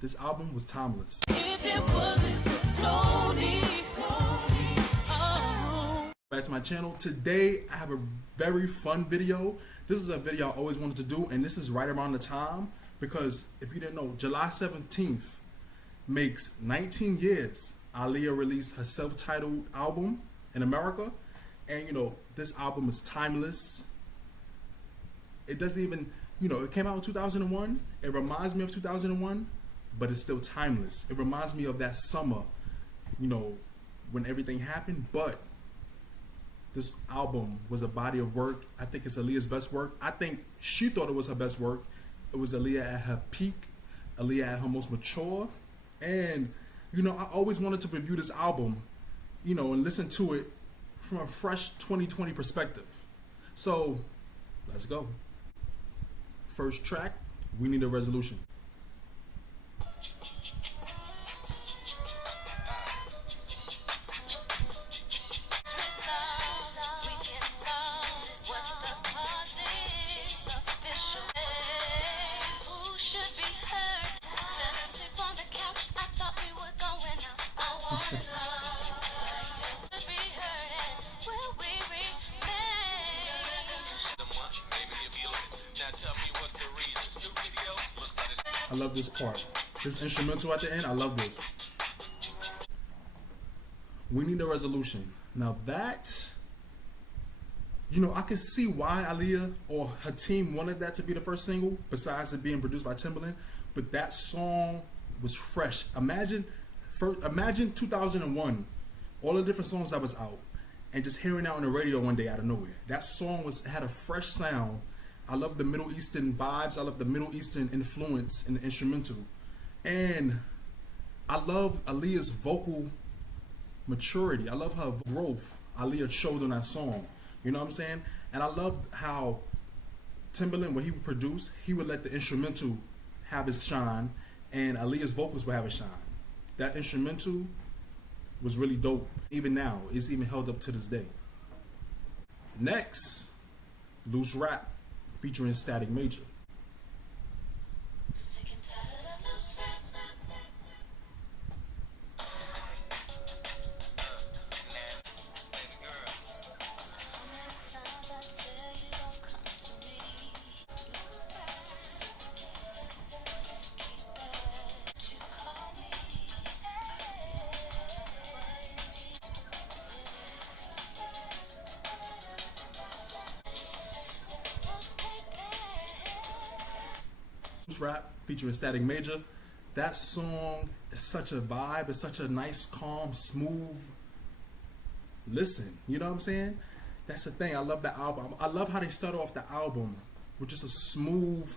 This album was timeless. If it wasn't for Tony, Back to my channel. Today I have a very fun video. This is a video I always wanted to do, and this is right around the time because if you didn't know, July 17th makes 19 years Aaliyah released her self-titled album in America, and you know, this album is timeless. It doesn't even, you know, it came out in 2001. It reminds me of 2001, but it's still timeless. It reminds me of that summer, you know, when everything happened. But this album was a body of work. I think it's Aaliyah's best work. I think she thought it was her best work. It was Aaliyah at her peak, Aaliyah at her most mature. And, you know, I always wanted to review this album, you know, and listen to it from a fresh 2020 perspective. So, let's go. First track, We Need a Resolution. I love this part. This instrumental at the end, I love this. We Need a Resolution. Now that, you know, I can see why Aaliyah or her team wanted that to be the first single, besides it being produced by Timbaland. But that song was fresh. Imagine 2001, all the different songs that was out, and just hearing it on the radio one day out of nowhere. That song had a fresh sound. I love the Middle Eastern vibes. I love the Middle Eastern influence in the instrumental. And I love Aaliyah's vocal maturity. I love her growth Aaliyah showed on that song. You know what I'm saying? And I love how Timbaland, when he would produce, he would let the instrumental have its shine, and Aaliyah's vocals would have a shine. That instrumental was really dope. Even now, it's even held up to this day. Next, Loose Rap, featuring Static Major. Rap featuring Static Major. That song is such a vibe. It's such a nice, calm, smooth listen. You know what I'm saying? That's the thing. I love the album. I love how they start off the album with just a smooth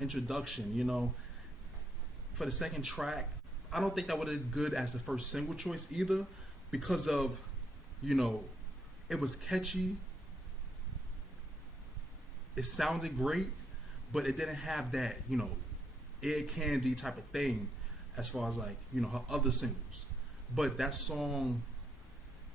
introduction. You know, for the second track, I don't think that would have been good as the first single choice either, because of, you know, it was catchy. It sounded great, but it didn't have that, you know, ear candy type of thing as far as, like, you know, her other singles. But that song,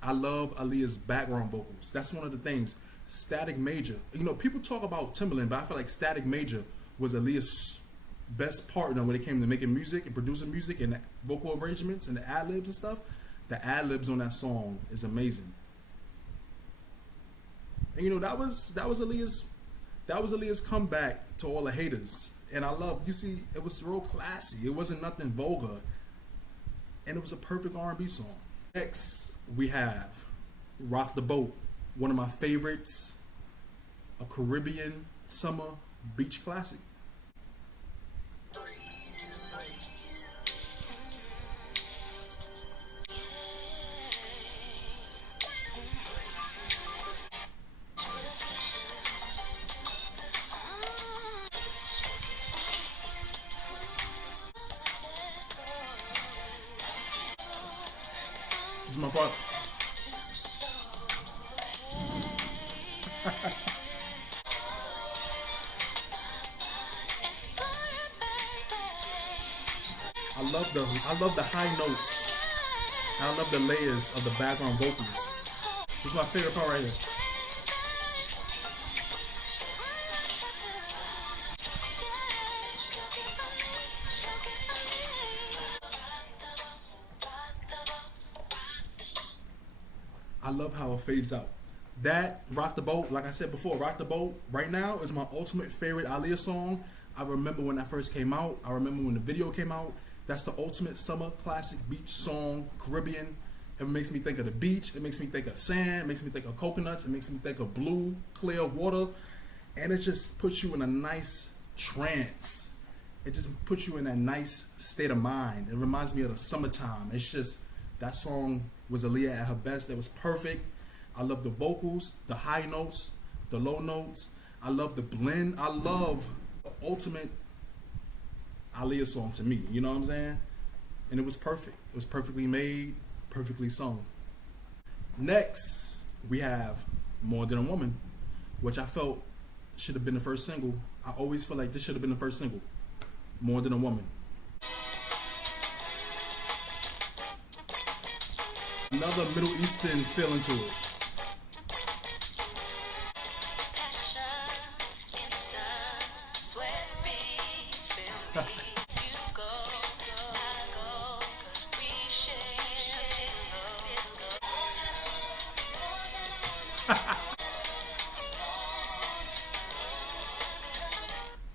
I love Aaliyah's background vocals. That's one of the things. Static Major, you know, people talk about Timbaland, but I feel like Static Major was Aaliyah's best partner when it came to making music and producing music and vocal arrangements and the ad-libs and stuff. The ad-libs on that song is amazing. And, you know, that was Aaliyah's comeback to all the haters. And I love, you see, it was real classy. It wasn't nothing vulgar. And it was a perfect R&B song. Next, we have Rock the Boat, one of my favorites, a Caribbean summer beach classic. This is my part. I love the high notes. I love the layers of the background vocals. This is my favorite part right here. I love the layers of the background vocals. This is my favorite part right here. I love how it fades out. That Rock the Boat, like I said before, Rock the Boat right now is my ultimate favorite Aaliyah song. I remember when that first came out. I remember when the video came out. That's the ultimate summer classic beach song, Caribbean. It makes me think of the beach. It makes me think of sand. It makes me think of coconuts. It makes me think of blue, clear water. And it just puts you in a nice trance. It just puts you in a nice state of mind. It reminds me of the summertime. It's just, that song was Aaliyah at her best. It was perfect. I love the vocals, the high notes, the low notes. I love the blend. I love the ultimate Aaliyah song to me. You know what I'm saying? And it was perfect. It was perfectly made, perfectly sung. Next, we have More Than a Woman, which I felt should have been the first single. I always feel like this should have been the first single. More Than a Woman. Another Middle Eastern feeling to it.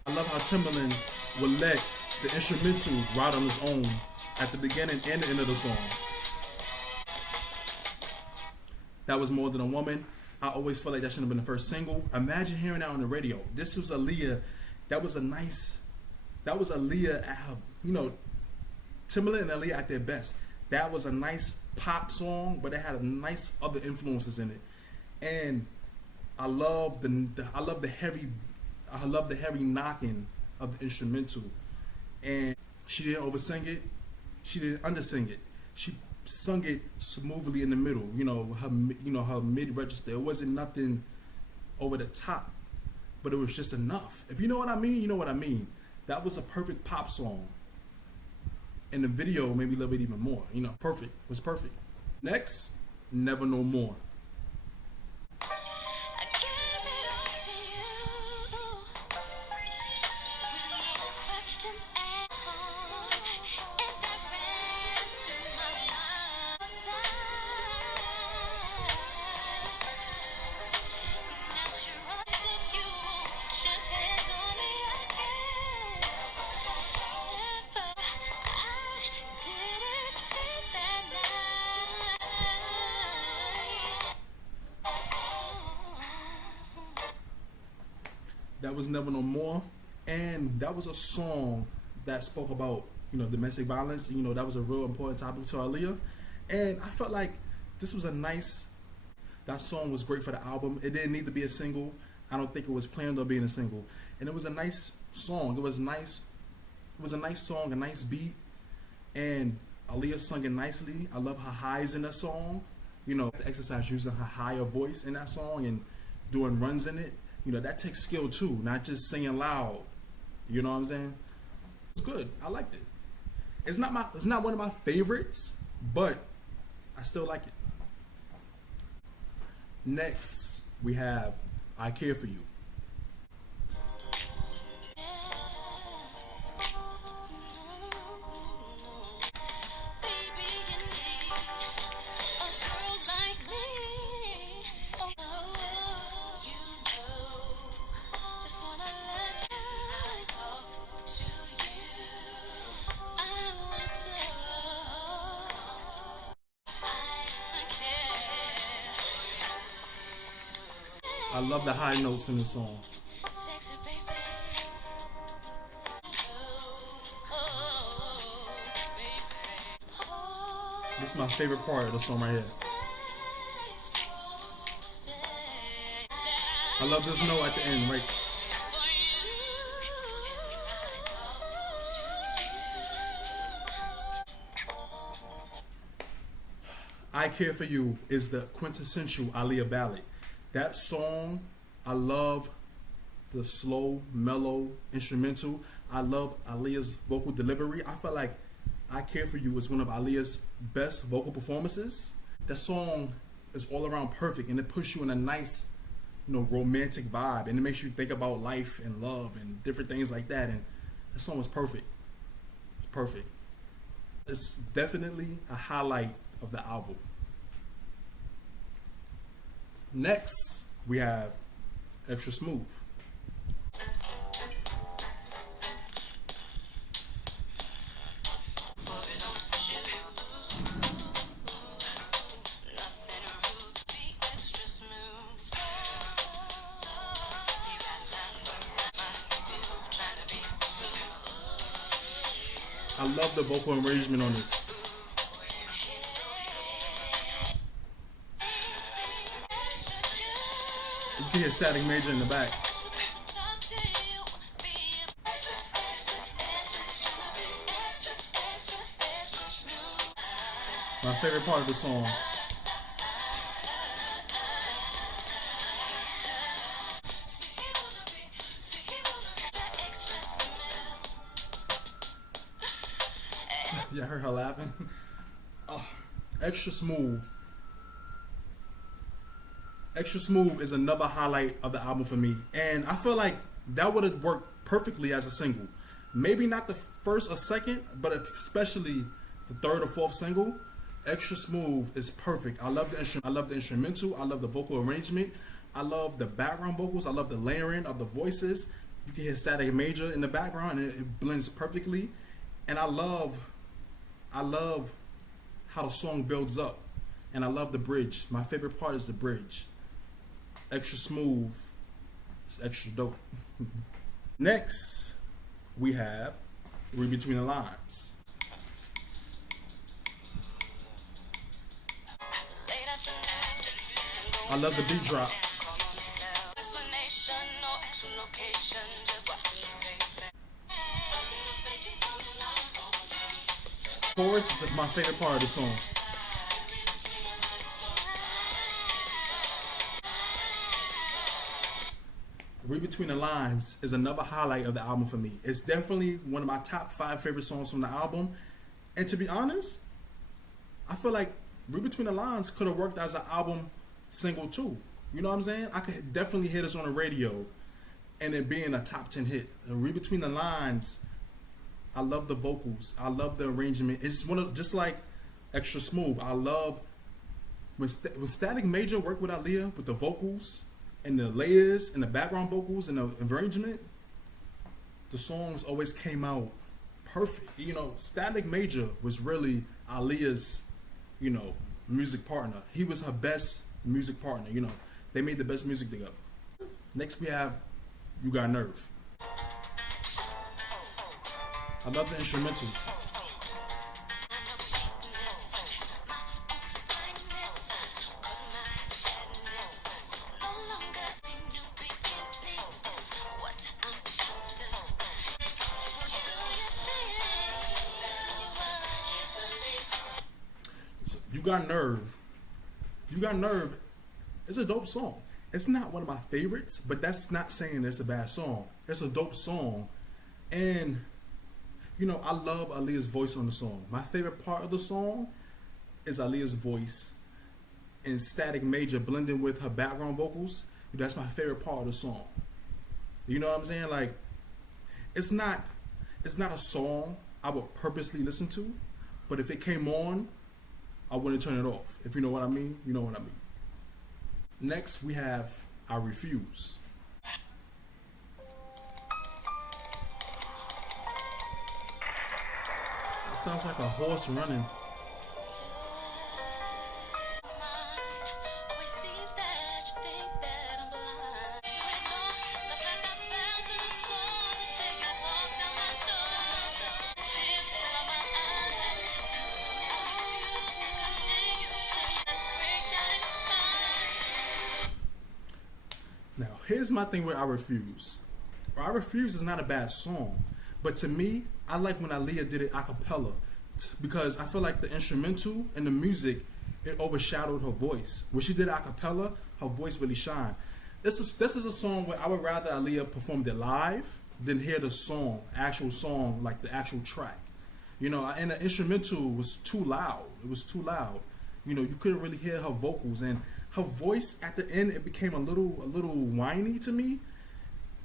I love how Timberland would let the instrumental ride on its own at the beginning and the end of the songs. That was More Than a Woman. I always felt like that should have been the first single. Imagine hearing that on the radio. This was Aaliyah. That was Aaliyah at her, Timberland and Aaliyah at their best. That was a nice pop song, but it had a nice other influences in it. And I love the heavy knocking of the instrumental. And she didn't oversing it. She didn't undersing it. She sung it smoothly in the middle. Her mid register. It wasn't nothing over the top, but it was just enough. If you know what I mean, you know what I mean. That was a perfect pop song. And the video made me love it even more. Perfect. It was perfect. Next, Never No More. That was Never No More, and that was a song that spoke about domestic violence. That was a real important topic to Aaliyah, and I felt like this was that song was great for the album. It didn't need to be a single. I don't think it was planned on being a single, and it was a nice song. It was nice. It was a nice song, a nice beat, and Aaliyah sung it nicely. I love her highs in that song. The exercise using her higher voice in that song and doing runs in it. That takes skill too, not just singing loud. You know what I'm saying? It's good. I liked it. It's not one of my favorites, but I still like it. Next, we have I Care For You. I love the high notes in the song. This is my favorite part of the song right here. I love this note at the end, right? I Care For You is the quintessential Aaliyah ballad. That song, I love the slow, mellow instrumental. I love Aaliyah's vocal delivery. I felt like I Care For You was one of Aaliyah's best vocal performances. That song is all around perfect, and it puts you in a nice, romantic vibe, and it makes you think about life and love and different things like that. And that song was perfect. It's perfect. It's definitely a highlight of the album. Next, we have Extra Smooth. I love the vocal arrangement on this. You can hear Static Major in the back. My favorite part of the song. Yeah, I heard her laughing. Oh, Extra Smooth. Extra Smooth is another highlight of the album for me. And I feel like that would have worked perfectly as a single. Maybe not the first or second, but especially the third or fourth single. Extra Smooth is perfect. I love the instrumental. I love the vocal arrangement. I love the background vocals. I love the layering of the voices. You can hear Static Major in the background and it blends perfectly. And I love how the song builds up. And I love the bridge. My favorite part is the bridge. Extra Smooth. It's extra dope. Next, we have Read Between the Lines. I love the beat drop. Chorus is my favorite part of the song. Read Between the Lines is another highlight of the album for me. It's definitely one of my top 5 favorite songs from the album. And to be honest, I feel like Read Between the Lines could have worked as an album single too. You know what I'm saying? I could definitely hear this on the radio and it being a top 10 hit. And Read Between the Lines, I love the vocals. I love the arrangement. It's just like Extra Smooth. I love when Static Major worked with Aaliyah with the vocals and the layers and the background vocals and the arrangement. The songs always came out perfect. You know, Static Major was really Aaliyah's, music partner. He was her best music partner. They made the best music together. Next we have You Got Nerve. I love the instrumental. So, You Got Nerve. You Got Nerve is a dope song. It's not one of my favorites, but that's not saying it's a bad song. It's a dope song. And I love Aaliyah's voice on the song. My favorite part of the song is Aaliyah's voice and Static Major blending with her background vocals. That's my favorite part of the song. You know what I'm saying? Like, it's not a song I would purposely listen to, but if it came on, I wouldn't turn it off. If you know what I mean, you know what I mean. Next, we have I Refuse. It sounds like a horse running. Now, here's my thing with I Refuse. I Refuse is not a bad song, but to me, I like when Aaliyah did it a cappella because I feel like the instrumental and the music, it overshadowed her voice. When she did it a cappella, her voice really shined. This is a song where I would rather Aaliyah performed it live than hear the song, actual song, like the actual track. And the instrumental was too loud. It was too loud. You couldn't really hear her vocals, and her voice at the end, it became a little whiny to me.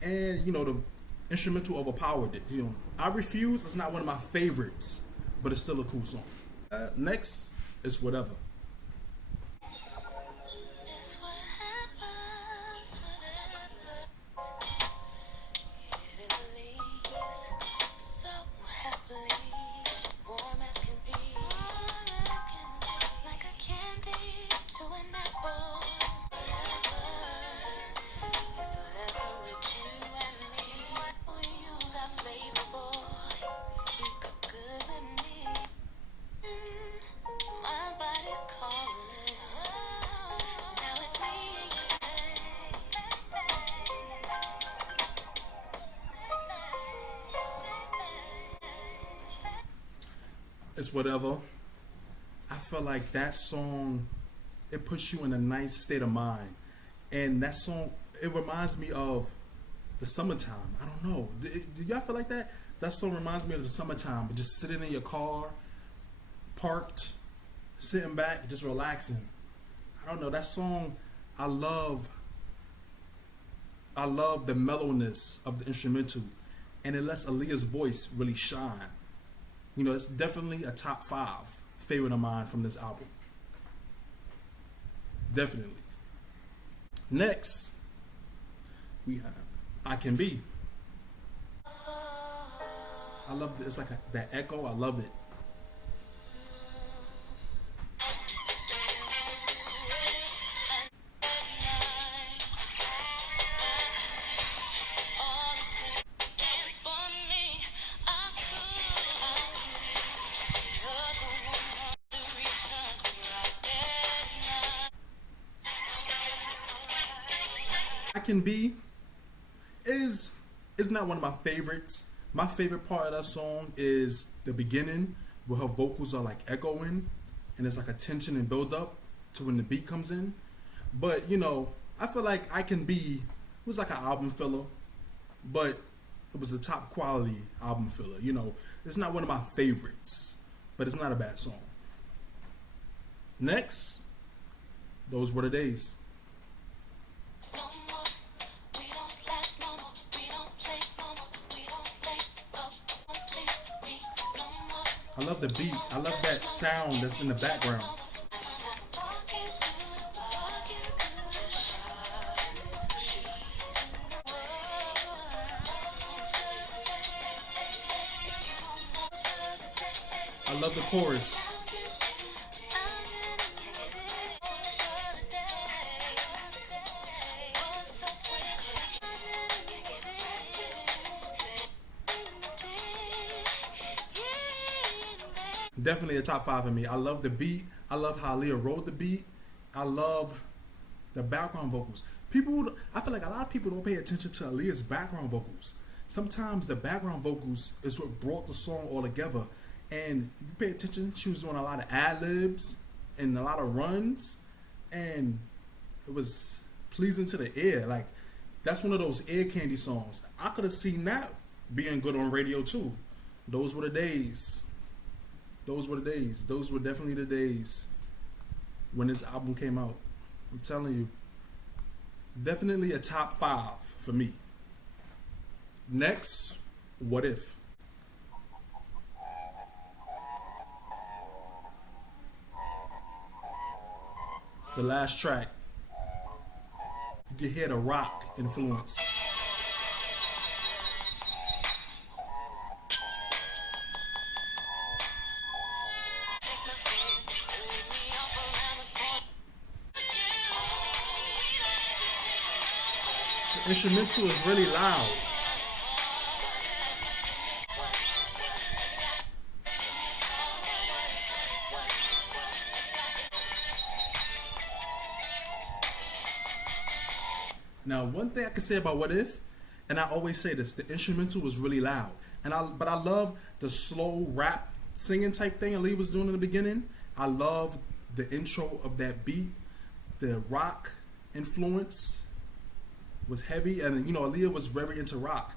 And the instrumental overpowered it. I Refuse is not one of my favorites, but it's still a cool song. Next is Whatever. It's whatever. I feel like that song, it puts you in a nice state of mind, and that song, it reminds me of the summertime. I don't know. Do y'all feel like that? That song reminds me of the summertime. Just sitting in your car, parked, sitting back, just relaxing. I don't know. That song, I love. I love the mellowness of the instrumental, and it lets Aaliyah's voice really shine. You know, it's definitely a top 5 favorite of mine from this album. Definitely. Next, we have I Can Be. I love it. It's like that echo. I love it. I Can Be is not one of my favorites. My favorite part of that song is the beginning where her vocals are like echoing and it's like a tension and build up to when the beat comes in. But you know, I feel like I Can Be was like an album filler, but it was a top quality album filler. You know, it's not one of my favorites, but it's not a bad song. Next, Those Were the Days. I love the beat. I love that sound that's in the background. I love the chorus. Definitely a top 5 for me. I love the beat. I love how Aaliyah wrote the beat. I love the background vocals. I feel like a lot of people don't pay attention to Aaliyah's background vocals. Sometimes the background vocals is what brought the song all together. And if you pay attention, she was doing a lot of ad libs and a lot of runs, and it was pleasing to the ear. Like, that's one of those ear candy songs. I could have seen that being good on radio too. Those were the days. Those were the days. Those were definitely the days when this album came out. I'm telling you. Definitely a top 5 for me. Next, What If? The last track. You can hear the rock influence. The instrumental is really loud. Now, one thing I can say about What If, and I always say this, the instrumental was really loud. But I love the slow rap singing type thing Aaliyah was doing in the beginning. I love the intro of that beat. The rock influence was heavy, and you know, Aaliyah was very into rock,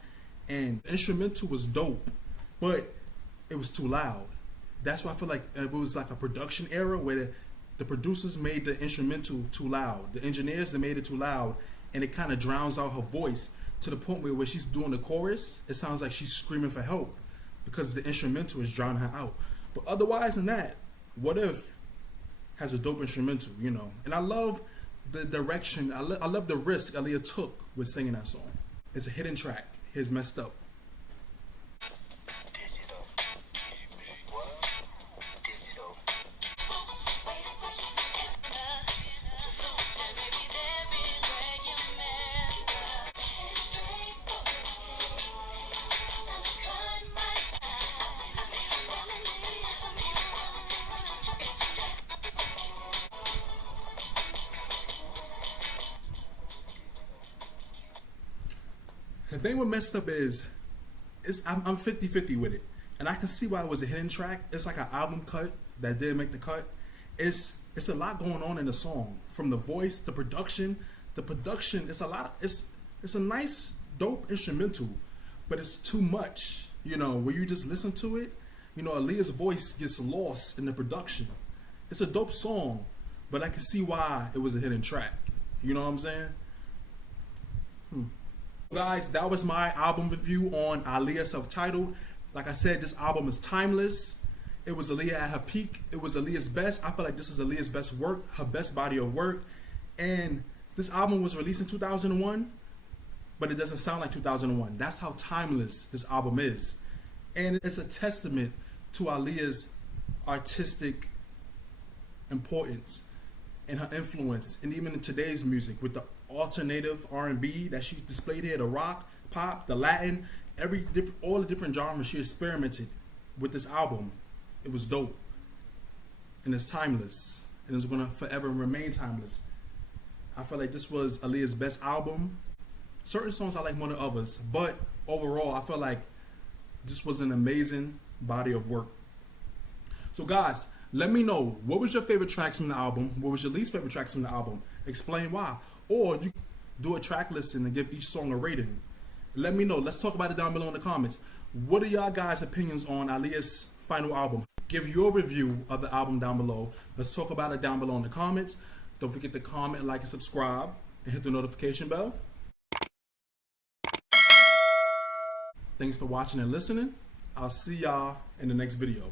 and the instrumental was dope, but it was too loud. That's why I feel like it was like a production era where the producers made the instrumental too loud. The engineers, they made it too loud, and it kind of drowns out her voice to the point where she's doing the chorus, it sounds like she's screaming for help because the instrumental is drowning her out. But otherwise than that, What If has a dope instrumental, you know. And I love the direction, I love the risk Aaliyah took with singing that song. It's a hidden track. Here's Messed Up. The thing with Messed Up is I'm 50-50 with it. and I can see why it was a hidden track. It's like an album cut that didn't make the cut. It's a lot going on in the song, from the voice, the production. The production, it's a lot. It's a nice, dope instrumental, but it's too much. You know, when you just listen to it, you know, Aaliyah's voice gets lost in the production. It's a dope song, but I can see why it was a hidden track. You know what I'm saying? Guys, that was my album review on Aaliyah self-titled. Like I said, this album is timeless. It was Aaliyah at her peak. It was Aaliyah's best. I feel like this is Aaliyah's best work, her best body of work. And this album was released in 2001, but it doesn't sound like 2001. That's how timeless this album is. And it's a testament to Aaliyah's artistic importance and her influence, and even in today's music with the alternative R&B that she displayed here, the rock, pop, the Latin, all the different genres she experimented with this album. It was dope, and it's timeless, and it's gonna forever remain timeless. I feel like this was Aaliyah's best album. Certain songs I like more than others, but overall I feel like this was an amazing body of work. So guys, let me know, what was your favorite tracks from the album? What was your least favorite tracks from the album? Explain why. Or you do a track listing and give each song a rating. Let me know. Let's talk about it down below in the comments. What are y'all guys' opinions on Aaliyah's final album? Give your review of the album down below. Let's talk about it down below in the comments. Don't forget to comment, like, and subscribe, and hit the notification bell. Thanks for watching and listening. I'll see y'all in the next video.